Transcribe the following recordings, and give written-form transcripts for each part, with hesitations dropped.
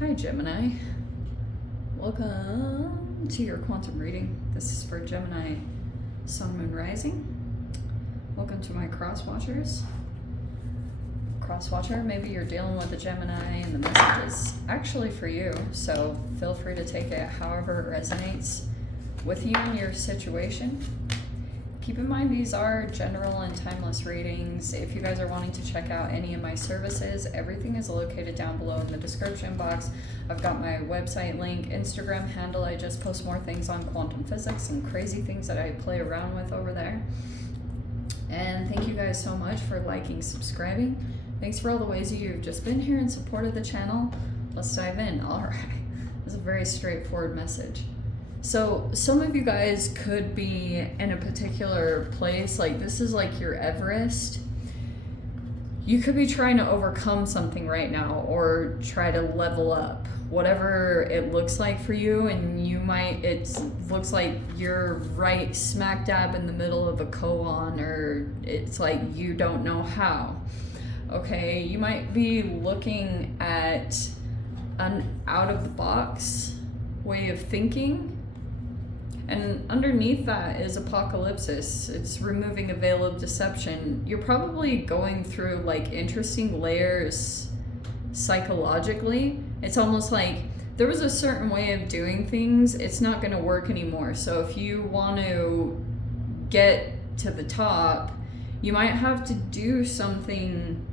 Hi Gemini, welcome to your quantum reading. This is for Gemini Sun, Moon, Rising. Welcome to my cross-watchers. Cross-watcher, maybe you're dealing with a Gemini and the message is actually for you, so feel free to take it however it resonates with you and your situation. Keep in mind these are general and timeless readings. If you guys are wanting to check out any of my services, everything is located down below in the description box. I've got my website link, Instagram handle. I just post more things on quantum physics and crazy things that I play around with over there. And thank you guys so much for liking, subscribing. Thanks for all the ways you've just been here and supported the channel. Let's dive in. All right, this is a very straightforward message. So some of you guys could be in a particular place, like this is like your Everest. You could be trying to overcome something right now or try to level up, whatever it looks like for you, and you might, it looks like you're right smack dab in the middle of a koan, or it's like you don't know how. Okay, you might be looking at an out of the box way of thinking. And underneath that is apocalypsis. It's removing a veil of deception. You're probably going through like interesting layers psychologically. It's almost like there was a certain way of doing things. It's not going to work anymore. So if you want to get to the top, you might have to do something,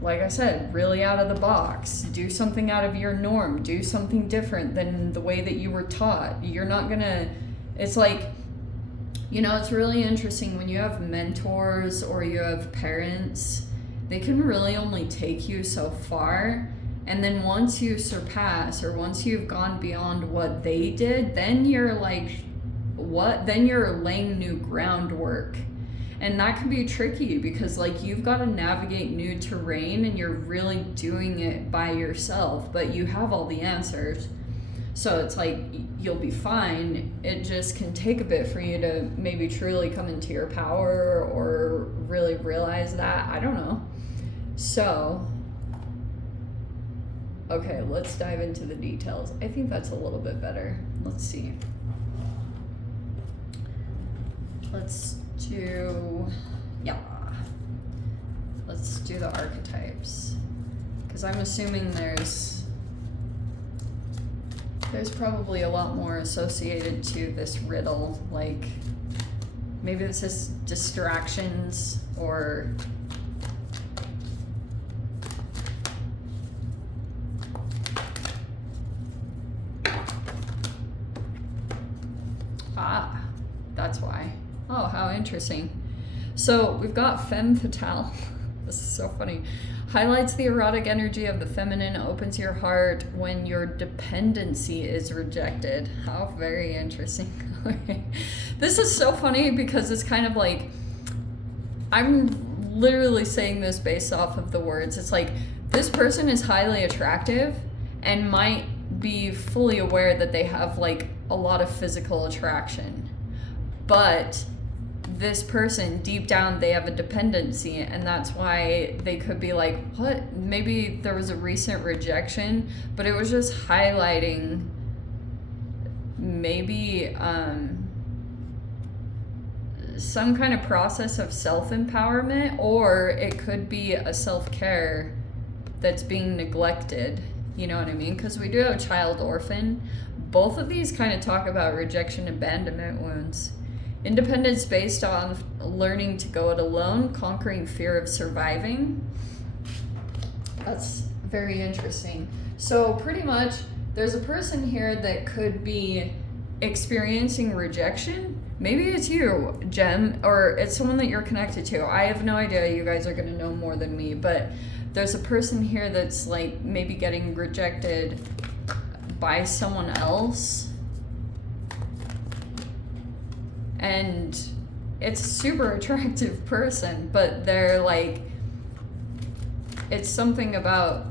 like I said, really out of the box. Do something out of your norm. Do something different than the way that you were taught. You're not gonna, it's like, you know, it's really interesting when you have mentors or you have parents, they can really only take you so far. And then once you surpass, or once you've gone beyond what they did, then you're like, what? Then you're laying new groundwork. And that can be tricky because like you've got to navigate new terrain and you're really doing it by yourself, but you have all the answers. So it's like you'll be fine. It just can take a bit for you to maybe truly come into your power or really realize that. I don't know. So, okay, let's dive into the details. I think that's a little bit better. Let's see. Let's do the archetypes, because I'm assuming there's probably a lot more associated to this riddle, like maybe this is distractions or that's why. Oh, how interesting. So we've got femme fatale. This is so funny. Highlights the erotic energy of the feminine, opens your heart when your dependency is rejected. How very interesting. Okay. This is so funny because it's kind of like, I'm literally saying this based off of the words. It's like this person is highly attractive and might be fully aware that they have like a lot of physical attraction. But this person, deep down, they have a dependency, and that's why they could be like, what? Maybe there was a recent rejection, but it was just highlighting maybe some kind of process of self-empowerment, or it could be a self-care that's being neglected. You know what I mean? Because we do have child orphan. Both of these kind of talk about rejection, abandonment wounds. Independence based on learning to go it alone, conquering fear of surviving. That's very interesting. So pretty much there's a person here that could be experiencing rejection. Maybe it's you, Gem, or it's someone that you're connected to. I have no idea. You guys are going to know more than me, but there's a person here that's like maybe getting rejected by someone else. And it's a super attractive person, but they're like, it's something about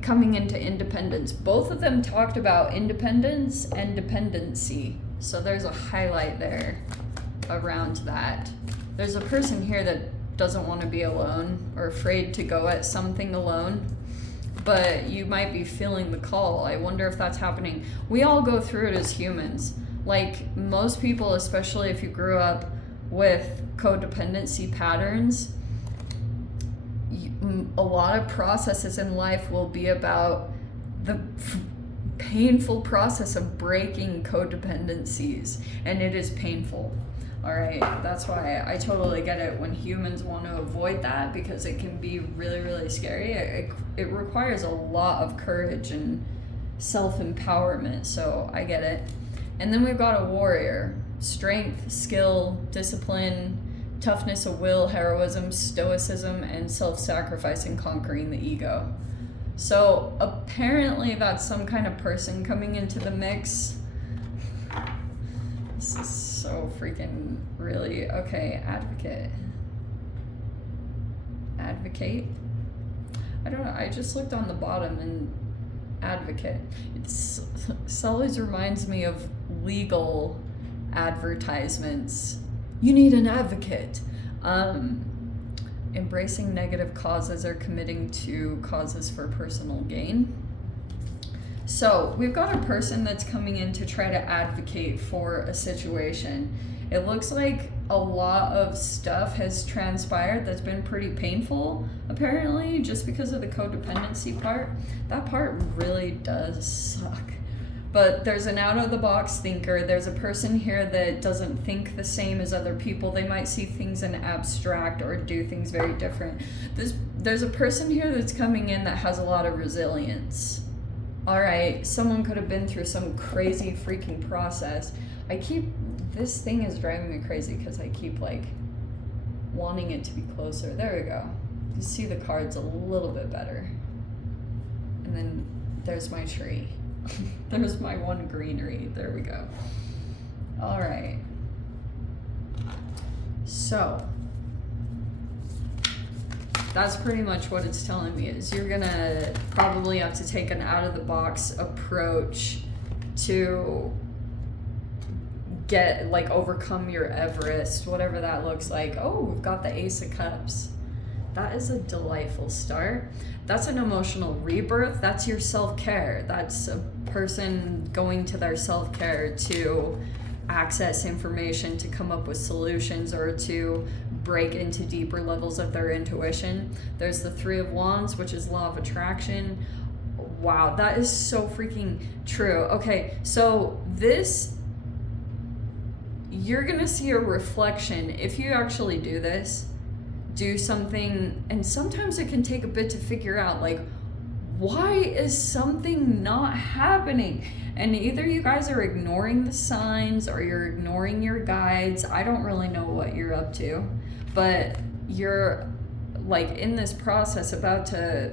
coming into independence. Both of them talked about independence and dependency. So there's a highlight there around that. There's a person here that doesn't want to be alone or afraid to go at something alone. but you might be feeling the call. I wonder if that's happening. We all go through it as humans. Like most people, especially if you grew up with codependency patterns, a lot of processes in life will be about the painful process of breaking codependencies, and it is painful. All right, that's why I totally get it when humans want to avoid that, because it can be really, really scary. It requires a lot of courage and self-empowerment, so I get it. And then we've got a warrior. Strength, skill, discipline, toughness of will, heroism, stoicism, and self-sacrifice in conquering the ego. So apparently that's some kind of person coming into the mix. This is so freaking really... Okay, advocate. Advocate? I don't know, I just looked on the bottom and advocate. It always reminds me of legal advertisements. You need an advocate. Embracing negative causes or committing to causes for personal gain. So we've got a person that's coming in to try to advocate for a situation. It looks like a lot of stuff has transpired that's been pretty painful, apparently, just because of the codependency part. That part really does suck. But there's an out-of-the-box thinker. There's a person here that doesn't think the same as other people. They might see things in abstract or do things very different. There's a person here that's coming in that has a lot of resilience. All right, someone could have been through some crazy freaking process. This thing is driving me crazy because I keep like wanting it to be closer. There we go. You see the cards a little bit better. And then there's my tree. There's my one greenery. There we go. All right. So that's pretty much what it's telling me, is you're gonna probably have to take an out-of-the-box approach to get, like, overcome your Everest, whatever that looks like. Oh, we've got the Ace of Cups. That is a delightful start. That's an emotional rebirth. That's your self-care. That's a person going to their self-care to access information, to come up with solutions, or to break into deeper levels of their intuition. There's the Three of Wands, which is law of attraction. Wow, that is so freaking true. Okay, so this, you're gonna see a reflection if you actually do this. Do something, and sometimes it can take a bit to figure out, like, why is something not happening? And either you guys are ignoring the signs or you're ignoring your guides. I don't really know what you're up to, but you're like in this process about to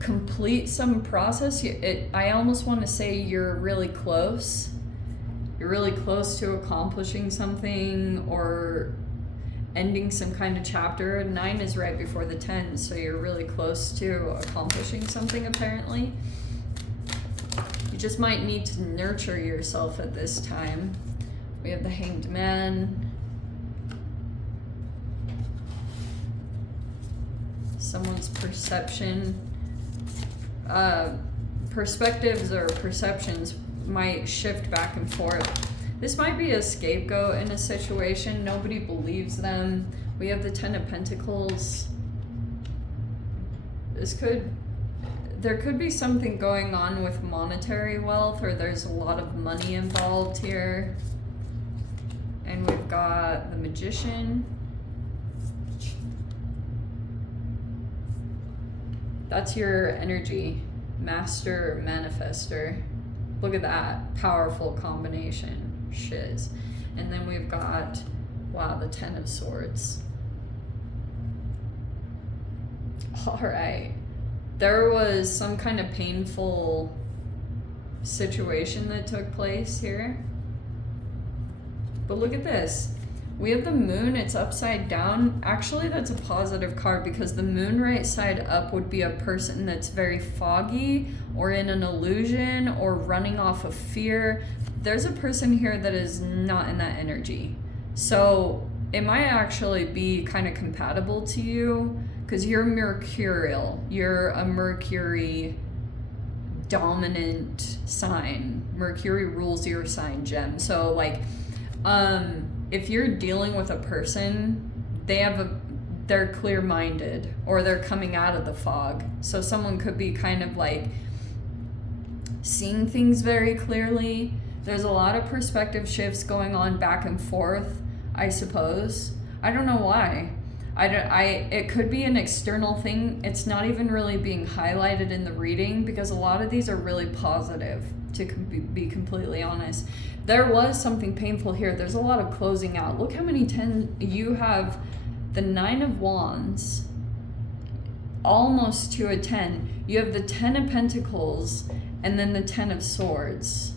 complete some process. I almost want to say you're really close. You're really close to accomplishing something or ending some kind of chapter. 9 is right before the 10, so you're really close to accomplishing something, apparently. You just might need to nurture yourself at this time. We have the Hanged Man. Someone's perception. Perspectives or perceptions might shift back and forth. This might be a scapegoat in a situation. Nobody believes them. We have the 10 of Pentacles. There could be something going on with monetary wealth, or there's a lot of money involved here. And we've got the Magician. That's your energy. Master, manifester. Look at that. Powerful combination. Shiz. And then we've got, wow, the 10 of Swords. All right. There was some kind of painful situation that took place here. But look at this. We have the Moon, it's upside down. Actually, that's a positive card, because the Moon right side up would be a person that's very foggy or in an illusion or running off of fear. There's a person here that is not in that energy. So it might actually be kind of compatible to you, because you're mercurial. You're a Mercury dominant sign. Mercury rules your sign, Gem. So like, if you're dealing with a person, they're clear-minded, or they're coming out of the fog. So someone could be kind of like seeing things very clearly. There's a lot of perspective shifts going on back and forth, I suppose. I don't know why. It could be an external thing. It's not even really being highlighted in the reading, because a lot of these are really positive, to be completely honest. There was something painful here. There's a lot of closing out. Look how many 10 you have. The 9 of Wands, almost to a 10. You have the 10 of Pentacles, and then the 10 of Swords.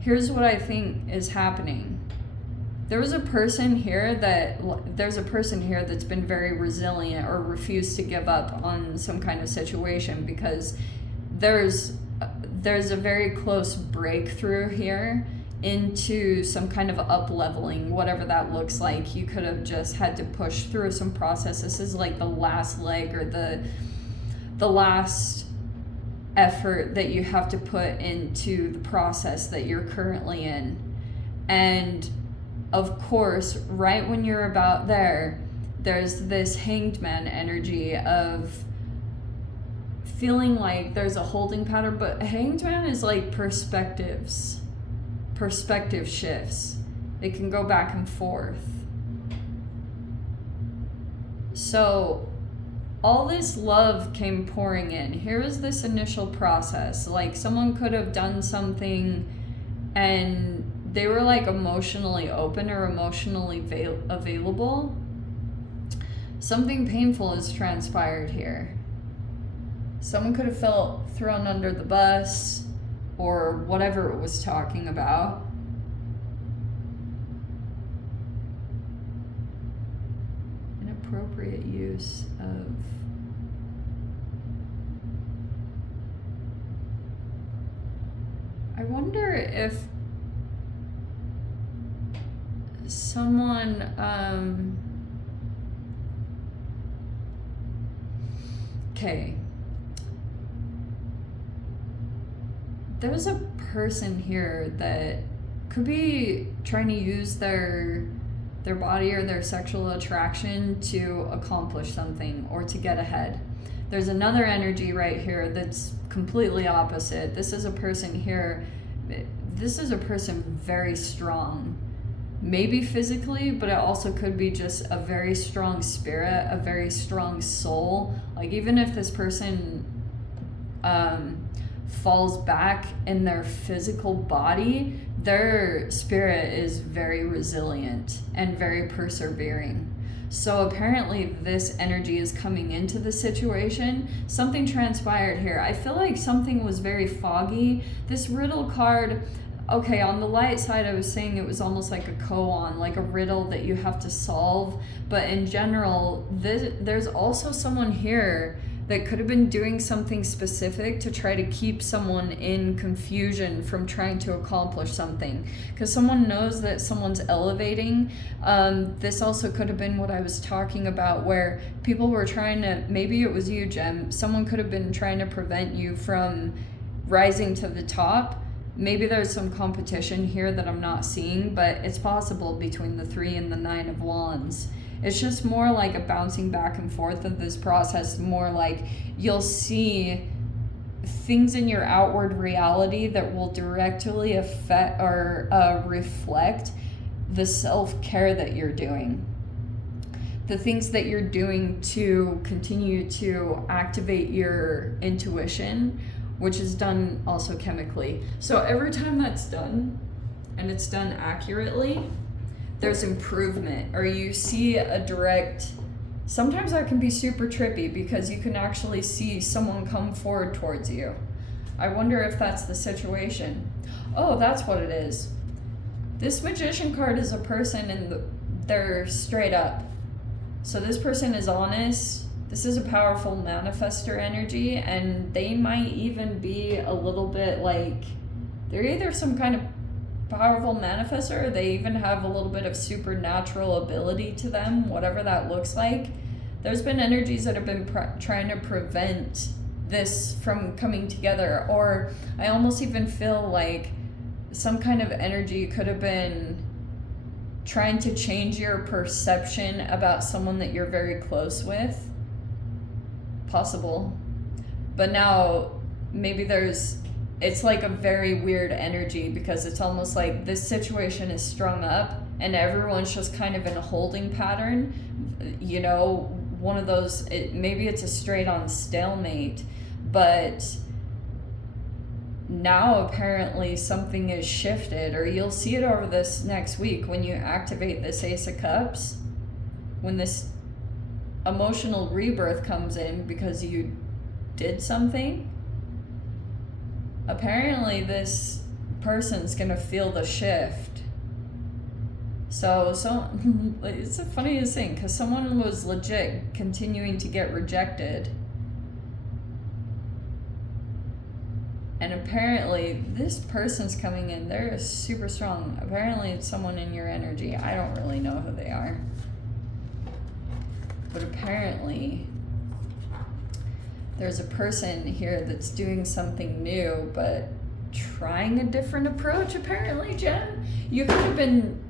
Here's what I think is happening. There's a person here that's been very resilient, or refused to give up on some kind of situation, because there's a very close breakthrough here into some kind of up-leveling, whatever that looks like. You could have just had to push through some process. This is like the last leg, or the last effort that you have to put into the process that you're currently in. And of course, right when you're about there's this Hanged Man energy of feeling like there's a holding pattern, but Hanged Man is like perspective shifts. It can go back and forth. So all this love came pouring in. Here was this initial process. Like, someone could have done something and they were like emotionally open or emotionally available. Something painful has transpired here. Someone could have felt thrown under the bus, or whatever it was talking about. Inappropriate use of... I wonder if someone... Okay. There's a person here that could be trying to use their body or their sexual attraction to accomplish something or to get ahead. There's another energy right here that's completely opposite. This is a person here. This is a person very strong. Maybe physically, but it also could be just a very strong spirit, a very strong soul. Like, even if this person falls back in their physical body, their spirit is very resilient and very persevering. So apparently this energy is coming into the situation. Something transpired here. I feel like something was very foggy. This riddle card, okay, on the light side I was saying it was almost like a koan, like a riddle that you have to solve. But in general, there's also someone here that could have been doing something specific to try to keep someone in confusion from trying to accomplish something. Because someone knows that someone's elevating. This also could have been what I was talking about, where people were trying to, maybe it was you, Gem, someone could have been trying to prevent you from rising to the top. Maybe there's some competition here that I'm not seeing, but it's possible between the 3 and the 9 of Wands. It's just more like a bouncing back and forth of this process, more like you'll see things in your outward reality that will directly affect or reflect the self-care that you're doing. The things that you're doing to continue to activate your intuition, which is done also chemically. So every time that's done, and it's done accurately, there's improvement, or you see a direct... Sometimes that can be super trippy because you can actually see someone come forward towards you. I wonder if that's the situation. Oh, that's what it is. This Magician card is a person and they're straight up. So this person is honest. This is a powerful manifestor energy, and they might even be a little bit like... They're either some kind of powerful manifestor, or they even have a little bit of supernatural ability to them, whatever that looks like. There's been energies that have been trying to prevent this from coming together, or I almost even feel like some kind of energy could have been trying to change your perception about someone that you're very close with. Possible. But now maybe it's like a very weird energy, because it's almost like this situation is strung up and everyone's just kind of in a holding pattern, you know, one of those, maybe it's a straight on stalemate, but now apparently something is shifted, or you'll see it over this next week when you activate this Ace of Cups, when this emotional rebirth comes in because you did something. Apparently this person's gonna feel the shift. So it's the funniest thing, because someone was legit continuing to get rejected, and apparently this person's coming in. They're super strong. Apparently it's someone in your energy. I don't really know who they are, but apparently there's a person here that's doing something new, but trying a different approach, apparently, Jen. You could have been,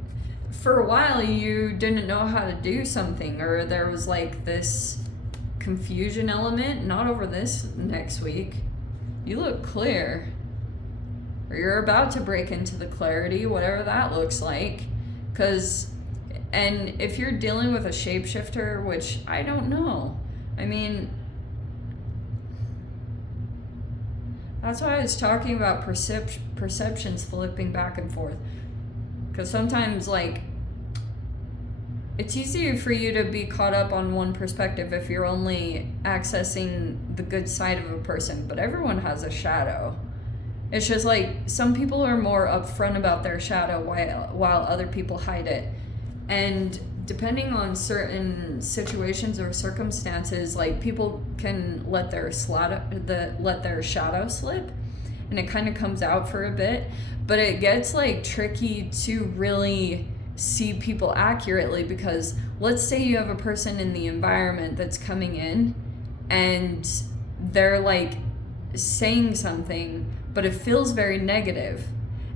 for a while, you didn't know how to do something, or there was like this confusion element. Not over this next week. You look clear. Or you're about to break into the clarity, whatever that looks like. And if you're dealing with a shapeshifter, which I don't know. I mean, that's why I was talking about perceptions flipping back and forth. Because sometimes, like, it's easier for you to be caught up on one perspective if you're only accessing the good side of a person. But everyone has a shadow. It's just like some people are more upfront about their shadow while other people hide it. And depending on certain situations or circumstances, like, people can let their shadow slip, and it kind of comes out for a bit, but it gets like tricky to really see people accurately, because let's say you have a person in the environment that's coming in and they're like saying something, but it feels very negative.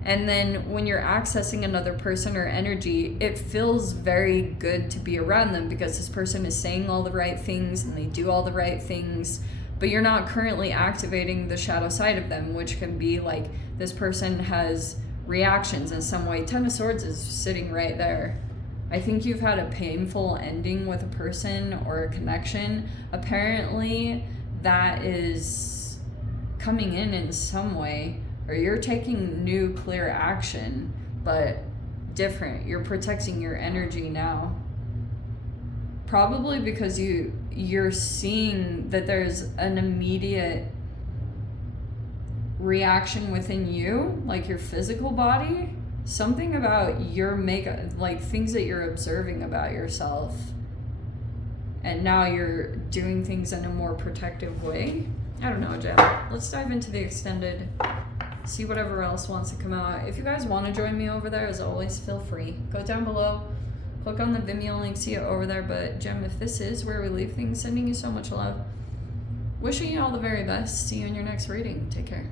And then when you're accessing another person or energy, it feels very good to be around them, because this person is saying all the right things and they do all the right things, but you're not currently activating the shadow side of them, which can be like this person has reactions in some way. Ten of Swords is sitting right there. I think you've had a painful ending with a person or a connection. Apparently that is coming in some way. Or you're taking new clear action, but different. You're protecting your energy now. Probably because you're seeing that there's an immediate reaction within you, like your physical body. Something about your makeup, like things that you're observing about yourself. And now you're doing things in a more protective way. I don't know, Jen. Let's dive into the extended. See whatever else wants to come out. If you guys want to join me over there, as always, feel free. Go down below, click on the Vimeo link, see it over there. But Gem, if this is where we leave things, sending you so much love. Wishing you all the very best. See you in your next reading. Take care.